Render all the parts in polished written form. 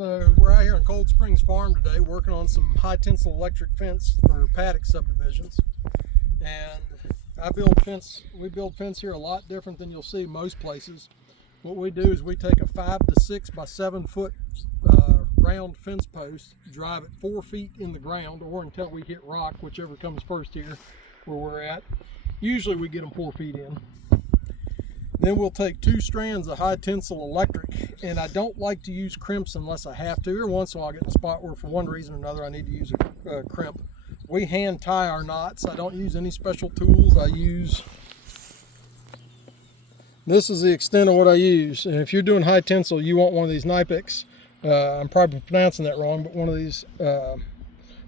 So we're out here on Cold Springs Farm today working on some high tensile electric fence for paddock subdivisions. And we build fence here a lot different than you'll see most places. What we do is we take a 5 to 6 by 7 foot round fence post, drive it 4 feet in the ground or until we hit rock, whichever comes first here where we're at. Usually we get them 4 feet in. Then we'll take 2 strands of high tensile electric, and I don't like to use crimps unless I have to. Every once in a while I get in a spot where for one reason or another I need to use a crimp. We hand tie our knots. I don't use any special tools. This is the extent of what I use. And if you're doing high tensile, you want one of these Knipex. I'm probably pronouncing that wrong, but one of these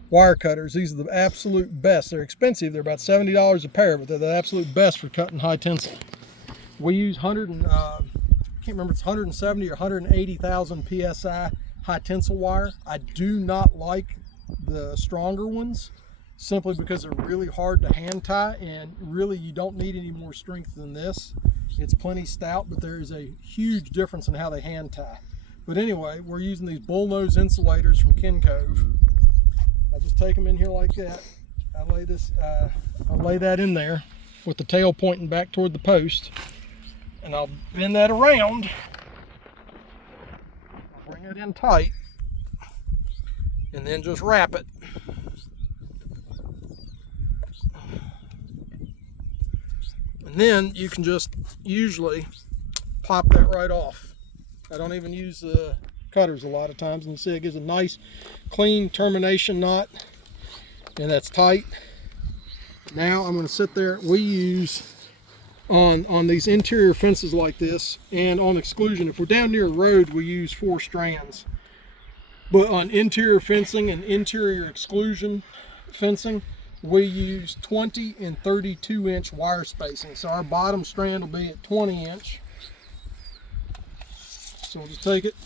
wire cutters. These are the absolute best. They're expensive. They're about $70 a pair, but they're the absolute best for cutting high tensile. We use I can't remember, it's 170 or 180,000 psi high tensile wire. I do not like the stronger ones simply because they're really hard to hand tie, and really you don't need any more strength than this. It's plenty stout, but there is a huge difference in how they hand tie. But anyway, we're using these bullnose insulators from Ken Cove. I just take them in here like that. I lay that in there with the tail pointing back toward the post. And I'll bend that around, bring it in tight, and then just wrap it. And then you can just usually pop that right off. I don't even use the cutters a lot of times, and you see it gives a nice clean termination knot, and that's tight. Now I'm going to sit there. We use on these interior fences like this, and on exclusion, if we're down near a road, we use 4 strands. But on interior fencing and interior exclusion fencing, we use 20 and 32 inch wire spacing. So our bottom strand will be at 20 inch. So I'll just take it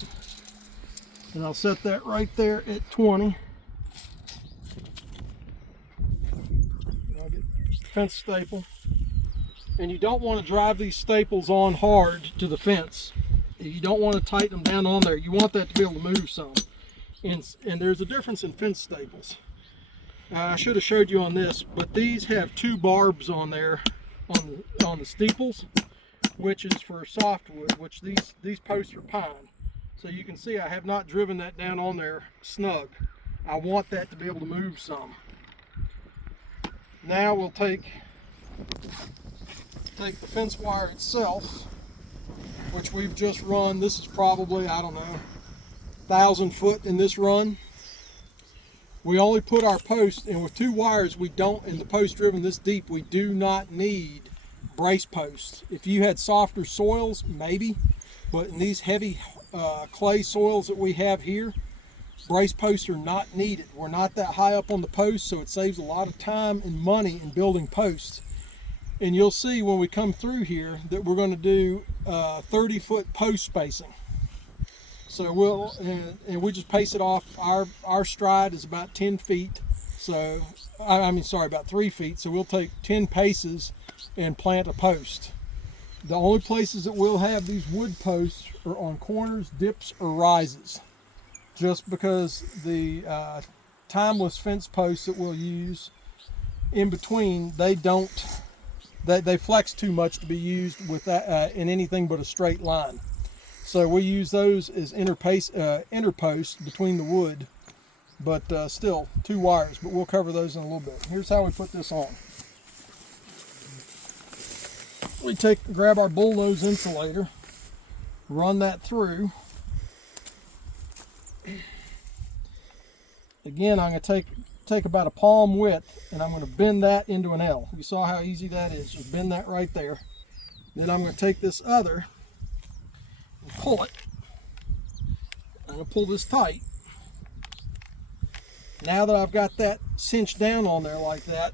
and I'll set that right there at 20. I'll get the fence staple. And you don't want to drive these staples on hard to the fence. You don't want to tighten them down on there. You want that to be able to move some. And there's a difference in fence staples. I should have showed you on this, but these have 2 barbs on there on the steeples, which is for softwood, which these posts are pine. So you can see I have not driven that down on there snug. I want that to be able to move some. Now we'll take the fence wire itself, which we've just run. This is probably, I don't know, 1,000 foot in this run. We only put our post, and with 2 wires, we don't, and the post driven this deep, we do not need brace posts. If you had softer soils, maybe, but in these heavy clay soils that we have here, brace posts are not needed. We're not that high up on the post, so it saves a lot of time and money in building posts. And you'll see when we come through here that we're going to do 30 foot post spacing. So and we just pace it off. Our stride is about 10 feet. So, about 3 feet. So we'll take 10 paces and plant a post. The only places that we'll have these wood posts are on corners, dips, or rises. Just because the timeless fence posts that we'll use in between, they flex too much to be used with that, in anything but a straight line. So we use those as interposts between the wood, but still 2 wires, but we'll cover those in a little bit. Here's how we put this on. We grab our bullnose insulator, run that through. Again, I'm going to take about a palm width, and I'm going to bend that into an L. You saw how easy that is. Just bend that right there. Then I'm going to take this other and pull it. I'm going to pull this tight. Now that I've got that cinched down on there like that,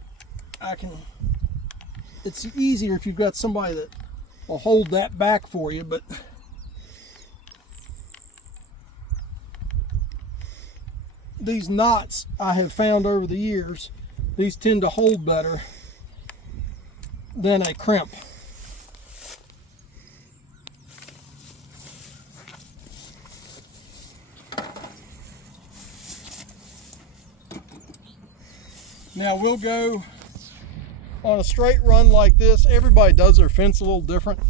it's easier if you've got somebody that will hold that back for you, but these knots I have found over the years, these tend to hold better than a crimp. Now we'll go on a straight run like this. Everybody does their fence a little different.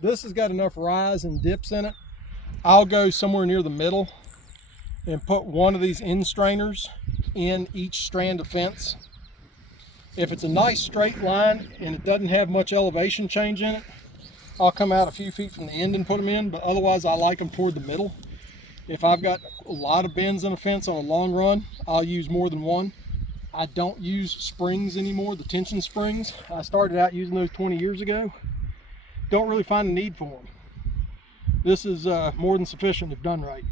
This has got enough rise and dips in it. I'll go somewhere near the middle and put one of these end strainers in each strand of fence. If it's a nice straight line and it doesn't have much elevation change in it, I'll come out a few feet from the end and put them in, but otherwise I like them toward the middle. If I've got a lot of bends in a fence on a long run, I'll use more than one. I don't use springs anymore, the tension springs. I started out using those 20 years ago. Don't really find a need for them. This is more than sufficient if done right.